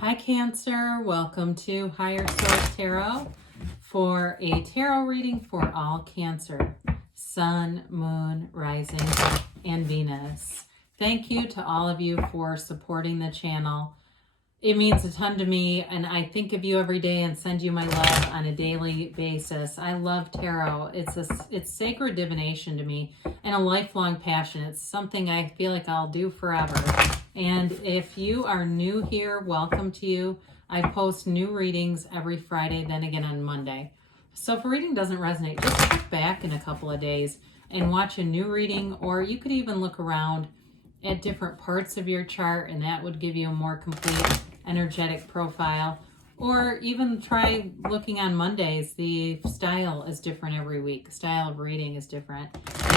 Hi Cancer, welcome to Higher Source Tarot for a tarot reading for all Cancer, Sun, Moon, Rising, and Venus. Thank you to all of you for supporting the channel. It means a ton to me, and I think of you every day and send you my love on a daily basis. I love tarot. It's sacred divination to me and a lifelong passion. It's something I feel like I'll do forever. And if you are new here, welcome to you. I post new readings every Friday, then again on Monday. So if a reading doesn't resonate, just check back in a couple of days and watch a new reading, or you could even look around at different parts of your chart, and that would give you a more complete energetic profile. Or even try looking on Mondays. The style is different every week. The style of reading is different.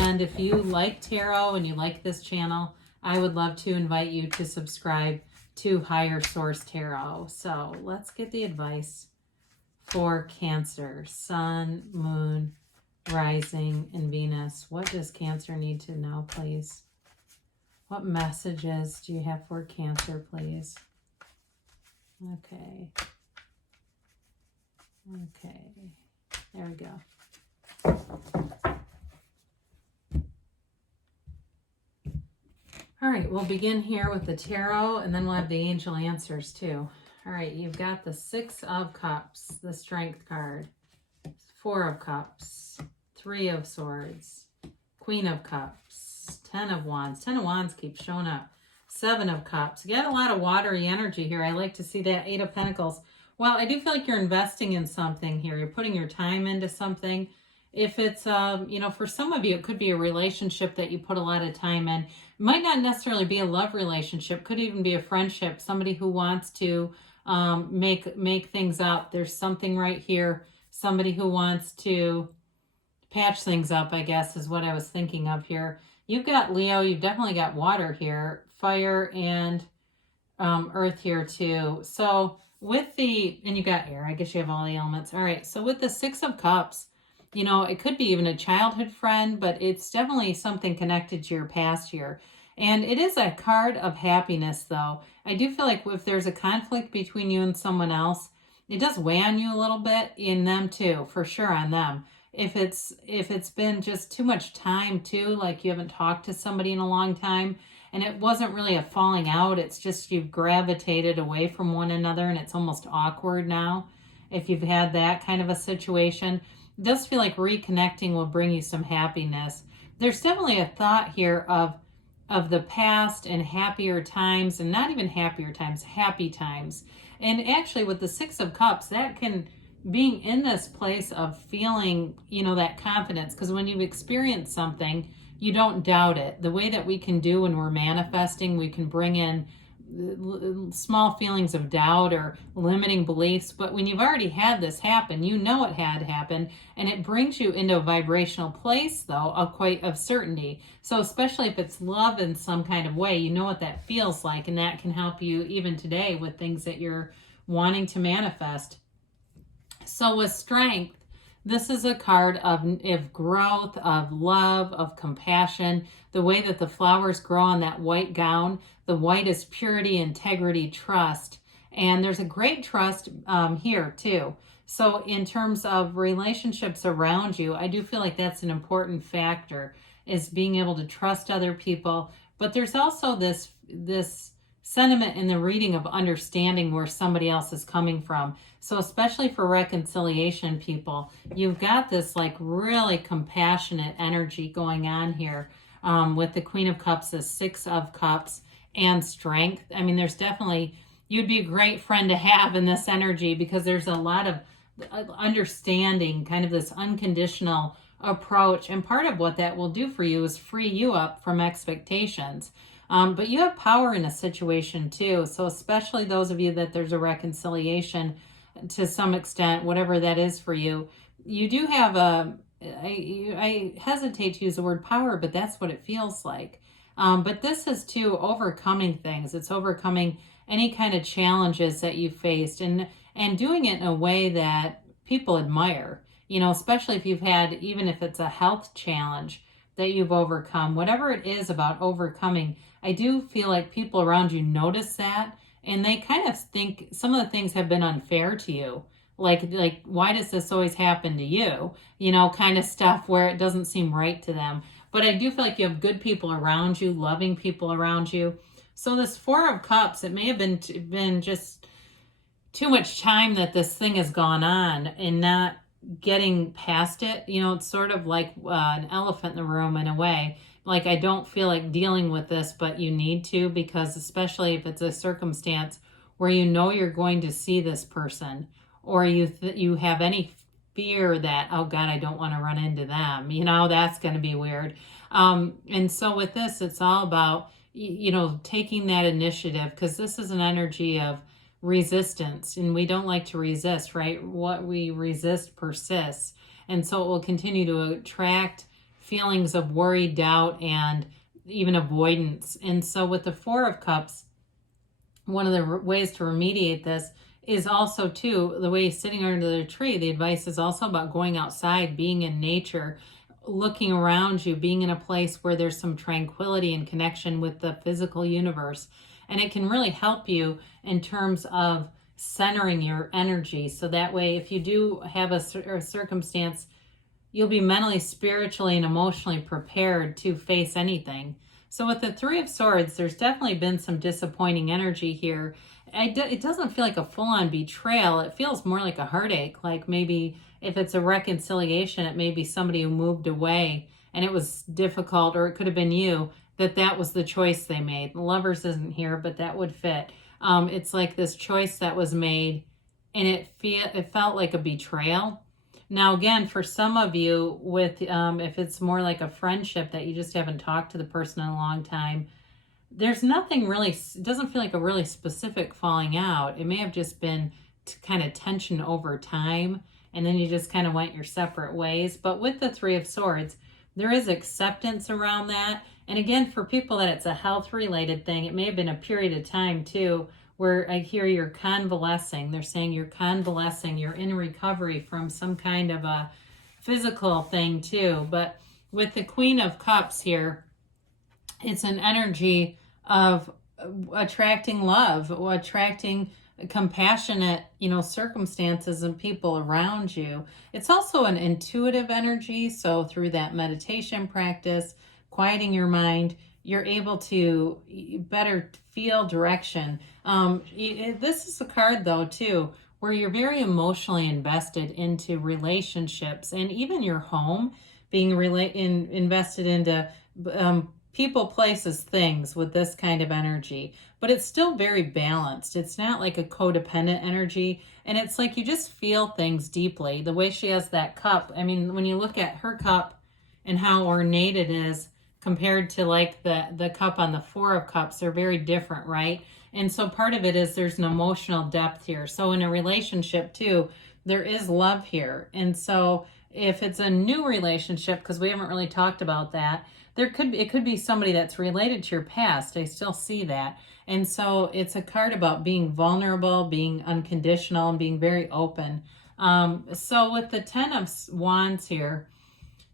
And if you like tarot and you like this channel, I would love to invite you to subscribe to Higher Source Tarot. So let's get the advice for Cancer, Sun, Moon, Rising, and Venus. What does Cancer need to know, please? What messages do you have for Cancer, please? Okay. There we go. All right, we'll begin here with the tarot, and then we'll have the angel answers too. All right, you've got the Six of Cups, the Strength card, Four of Cups, Three of Swords, Queen of Cups, Ten of Wands. Ten of Wands keeps showing up. Seven of Cups. You got a lot of watery energy here. I like to see that. Eight of Pentacles. Well, I do feel like you're investing in something here. You're putting your time into something. If it's, for some of you, it could be a relationship that you put a lot of time in. It might not necessarily be a love relationship. Could even be a friendship. Somebody who wants to make things up. There's something right here. Somebody who wants to patch things up, I guess, is what I was thinking of here. You've got Leo. You've definitely got water here. Fire and earth here too. So and you got air. I guess you have all the elements. All right. So with the Six of Cups, it could be even a childhood friend, but it's definitely something connected to your past here. And it is a card of happiness, though. I do feel like if there's a conflict between you and someone else, it does weigh on you a little bit, in them too, for sure, on them. If it's been just too much time too, like you haven't talked to somebody in a long time, and it wasn't really a falling out, it's just you've gravitated away from one another and it's almost awkward now. If you've had that kind of a situation, it does feel like reconnecting will bring you some happiness. There's definitely a thought here of the past and happier times, and not even happier times, happy times. And actually with the Six of Cups, that can, being in this place of feeling, that confidence, because when you've experienced something, you don't doubt it. The way that we can do when we're manifesting, we can bring in small feelings of doubt or limiting beliefs. But when you've already had this happen, it had happened, and it brings you into a vibrational place, though, of certainty. So especially if it's love in some kind of way, you know what that feels like, and that can help you even today with things that you're wanting to manifest. So with Strength, this is a card of growth, of love, of compassion. The way that the flowers grow on that white gown, the white is purity, integrity, trust. And there's a great trust here too. So in terms of relationships around you, I do feel like that's an important factor, is being able to trust other people. But there's also this sentiment in the reading of understanding where somebody else is coming from. So especially for reconciliation people, you've got this like really compassionate energy going on here with the Queen of Cups, the Six of Cups, and Strength. I mean, there's definitely, you'd be a great friend to have in this energy, because there's a lot of understanding, kind of this unconditional approach. And part of what that will do for you is free you up from expectations. But you have power in a situation too. So especially those of you that there's a reconciliation to some extent, whatever that is for you, you do have I hesitate to use the word power, but that's what it feels like. But this is too overcoming things. It's overcoming any kind of challenges that you faced, and doing it in a way that people admire, especially if you've had, even if it's a health challenge that you've overcome, whatever it is about overcoming, I do feel like people around you notice that and they kind of think some of the things have been unfair to you. Like why does this always happen to you? You know, kind of stuff where it doesn't seem right to them. But I do feel like you have good people around you, loving people around you. So this Four of Cups, it may have been just too much time that this thing has gone on and not getting past it. You know, it's sort of like an elephant in the room in a way. Like, I don't feel like dealing with this, but you need to, because especially if it's a circumstance where you know you're going to see this person, or you have any fear that, oh God, I don't want to run into them. You know, that's going to be weird. And so with this, it's all about, you know, taking that initiative, because this is an energy of resistance, and we don't like to resist, right? What we resist persists. And so it will continue to attract feelings of worry, doubt, and even avoidance. And so with the Four of Cups, one of the ways to remediate this is also, too, the way sitting under the tree, the advice is also about going outside, being in nature, looking around you, being in a place where there's some tranquility and connection with the physical universe. And it can really help you in terms of centering your energy. So that way, if you do have a circumstance, you'll be mentally, spiritually, and emotionally prepared to face anything. So with the Three of Swords, there's definitely been some disappointing energy here. It doesn't feel like a full-on betrayal. It feels more like a heartache. Like maybe if it's a reconciliation, it may be somebody who moved away and it was difficult, or it could have been you, that was the choice they made. The Lovers isn't here, but that would fit. It's like this choice that was made, and it felt like a betrayal. Now, again, for some of you, with if it's more like a friendship that you just haven't talked to the person in a long time, there's nothing really, it doesn't feel like a really specific falling out. It may have just been kind of tension over time, and then you just kind of went your separate ways. But with the Three of Swords, there is acceptance around that. And again, for people that it's a health-related thing, it may have been a period of time, too, where I hear you're convalescing. They're saying you're convalescing. You're in recovery from some kind of a physical thing, too. But with the Queen of Cups here, it's an energy of attracting love, attracting compassionate, you know, circumstances and people around you. It's also an intuitive energy. So through that meditation practice, quieting your mind, you're able to better feel direction. This is a card, though, too, where you're very emotionally invested into relationships and even your home, being invested into people, places, things with this kind of energy. But it's still very balanced. It's not like a codependent energy. And it's like you just feel things deeply. The way she has that cup, I mean, when you look at her cup and how ornate it is, compared to like the cup on the Four of Cups, they're very different, right? And so part of it is there's an emotional depth here. So in a relationship too, there is love here. And so if it's a new relationship, because we haven't really talked about that, it could be somebody that's related to your past. I still see that. And so it's a card about being vulnerable, being unconditional, and being very open. So with the Ten of Wands here,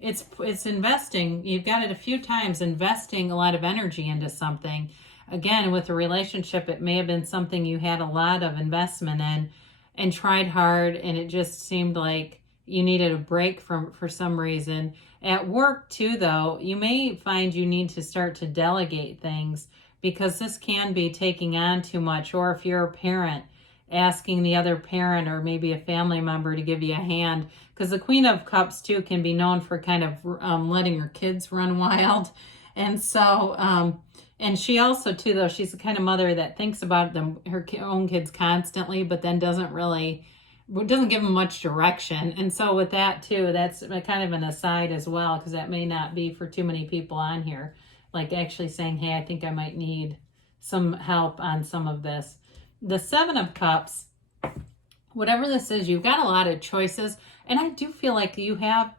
it's investing. You've got it a few times, investing a lot of energy into something. Again, with a relationship, it may have been something you had a lot of investment in and tried hard, and it just seemed like you needed a break for some reason. At work too, though, you may find you need to start to delegate things, because this can be taking on too much. Or if you're a parent, asking the other parent or maybe a family member to give you a hand, because the Queen of Cups too can be known for kind of letting her kids run wild. And so and she also too, though, she's the kind of mother that thinks about her own kids constantly, but then doesn't give them much direction. And so with that too, that's kind of an aside as well, because that may not be for too many people on here, like actually saying, hey, I think I might need some help on some of this. The Seven of Cups, whatever this is, you've got a lot of choices. And I do feel like you have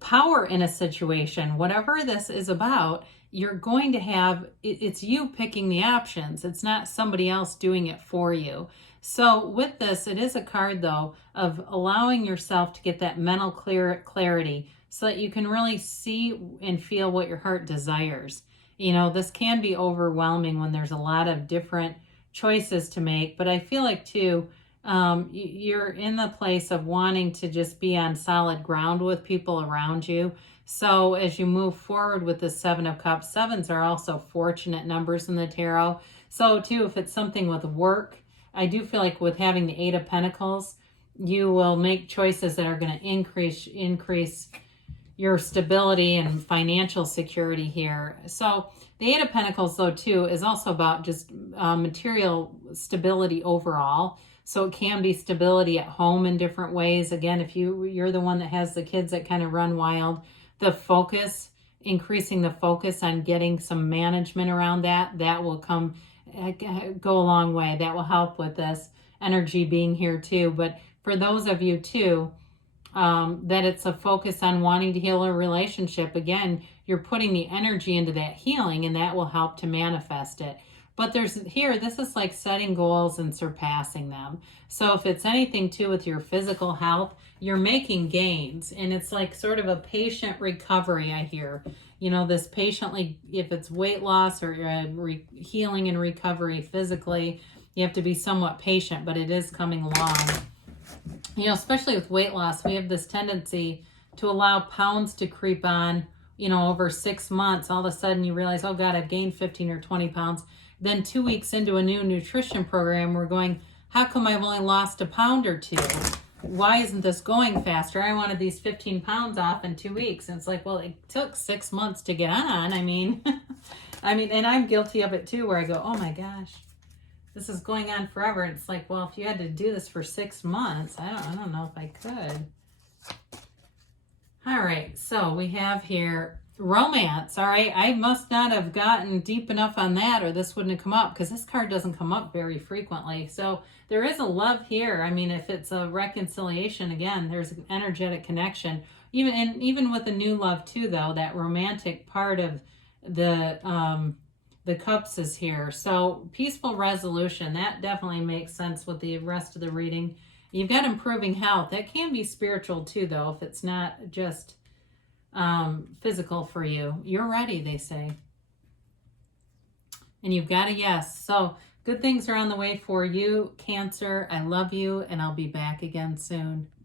power in a situation. Whatever this is about, you're going to have, it's you picking the options. It's not somebody else doing it for you. So with this, it is a card, though, of allowing yourself to get that mental clarity so that you can really see and feel what your heart desires. You know, this can be overwhelming when there's a lot of different choices to make. But I feel like too, you're in the place of wanting to just be on solid ground with people around you. So as you move forward with the Seven of Cups, sevens are also fortunate numbers in the tarot. So too, if it's something with work, I do feel like with having the Eight of Pentacles, you will make choices that are going to increase your stability and financial security here. So the Eight of Pentacles, though, too, is also about just material stability overall. So it can be stability at home in different ways. Again, if you're the one that has the kids that kind of run wild, the focus, increasing the focus on getting some management around that will go a long way. That will help with this energy being here too. But for those of you too, that it's a focus on wanting to heal a relationship, again, you're putting the energy into that healing, and that will help to manifest it. But this is like setting goals and surpassing them. So if it's anything too with your physical health, you're making gains, and it's like sort of a patient recovery, I hear. This patiently, if it's weight loss or healing and recovery physically, you have to be somewhat patient, but it is coming along. Especially with weight loss, we have this tendency to allow pounds to creep on, over 6 months. All of a sudden you realize, oh God, I've gained 15 or 20 pounds. Then 2 weeks into a new nutrition program, we're going, how come I've only lost a pound or two? Why isn't this going faster? I wanted these 15 pounds off in 2 weeks. And it's like, well, it took 6 months to get on. I mean, and I'm guilty of it too, where I go, oh my gosh, this is going on forever. And it's like, well, if you had to do this for 6 months, I don't know if I could. All right, so we have here romance. All right, I must not have gotten deep enough on that, or this wouldn't have come up, because this card doesn't come up very frequently. So there is a love here. I mean, if it's a reconciliation, again, there's an energetic connection. Even with a new love too, though, that romantic part of the cups is here. So peaceful resolution, that definitely makes sense with the rest of the reading. You've got improving health. That can be spiritual too, though, if it's not just physical for you. You're ready, they say. And you've got a yes. So good things are on the way for you, Cancer. I love you, and I'll be back again soon.